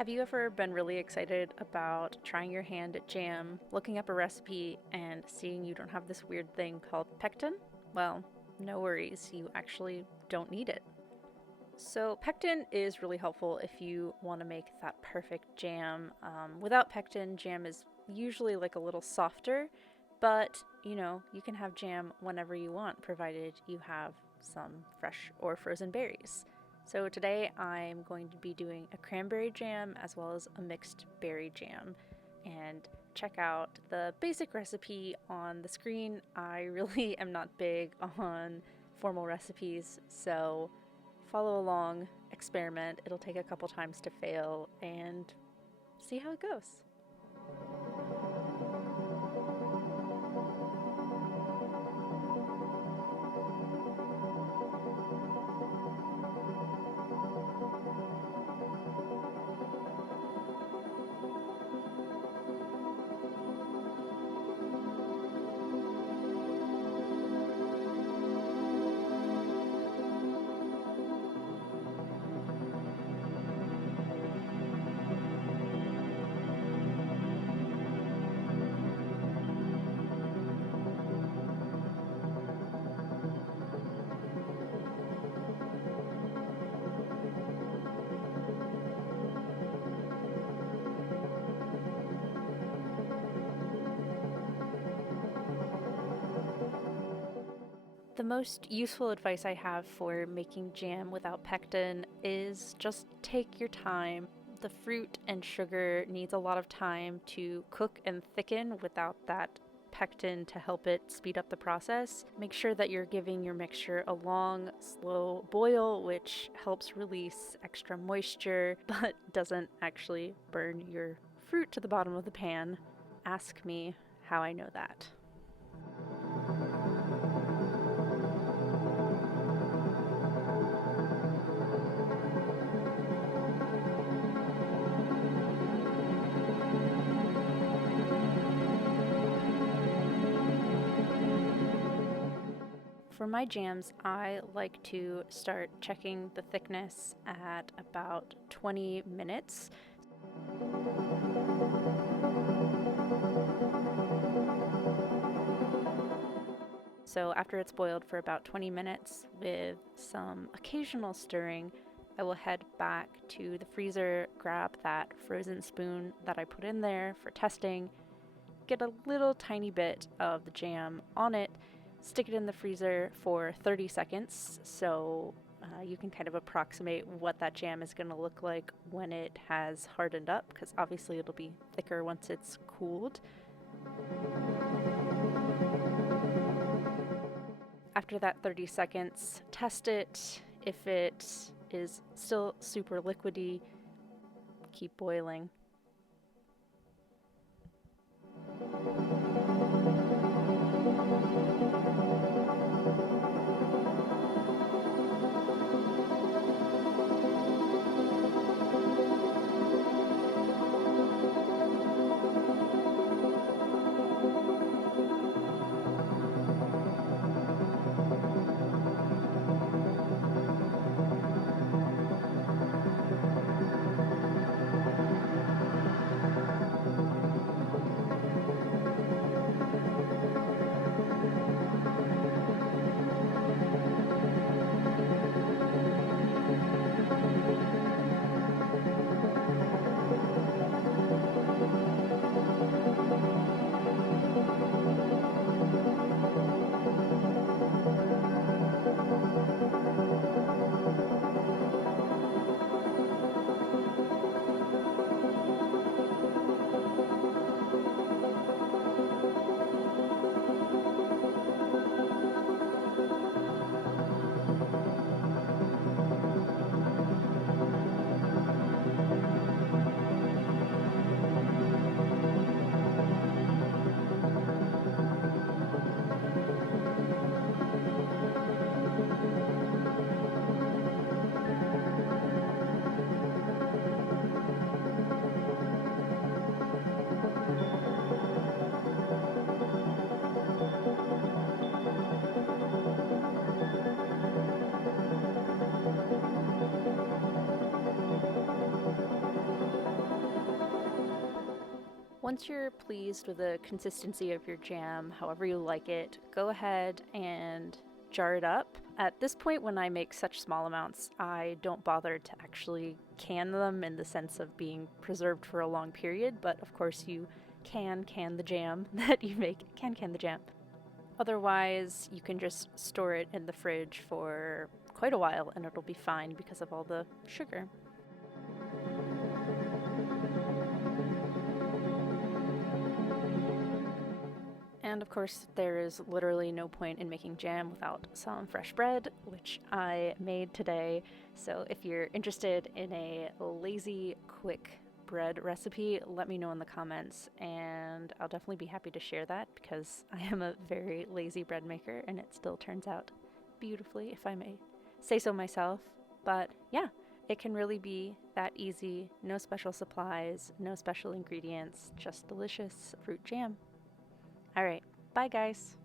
Have you ever been really excited about trying your hand at jam, looking up a recipe, and seeing you don't have this weird thing called pectin? Well, no worries, you actually don't need it. So, pectin is really helpful if you want to make that perfect jam. Without pectin, jam is usually like a little softer, but you can have jam whenever you want, provided you have some fresh or frozen berries. So today I'm going to be doing a cranberry jam as well as a mixed berry jam. And check out the basic recipe on the screen. I really am not big on formal recipes, so follow along, experiment. It'll take a couple times to fail and see how it goes. The most useful advice I have for making jam without pectin is just take your time. The fruit and sugar needs a lot of time to cook and thicken without that pectin to help it speed up the process. Make sure that you're giving your mixture a long, slow boil, which helps release extra moisture but doesn't actually burn your fruit to the bottom of the pan. Ask me how I know that. For my jams, I like to start checking the thickness at about 20 minutes. So after it's boiled for about 20 minutes with some occasional stirring, I will head back to the freezer, grab that frozen spoon that I put in there for testing, get a little tiny bit of the jam on it, stick it in the freezer for 30 seconds so you can kind of approximate what that jam is going to look like when it has hardened up, because obviously it'll be thicker once it's cooled. After that 30 seconds, test it. If it is still super liquidy, keep boiling. Once you're pleased with the consistency of your jam, however you like it, go ahead and jar it up. At this point, when I make such small amounts, I don't bother to actually can them in the sense of being preserved for a long period, but of course you can the jam that you make. Can the jam. Otherwise, you can just store it in the fridge for quite a while and it'll be fine because of all the sugar. And of course, there is literally no point in making jam without some fresh bread, which I made today. So if you're interested in a lazy, quick bread recipe, let me know in the comments, and I'll definitely be happy to share that because I am a very lazy bread maker and it still turns out beautifully, if I may say so myself. But yeah, it can really be that easy. No special supplies, no special ingredients, just delicious fruit jam. All right, bye guys.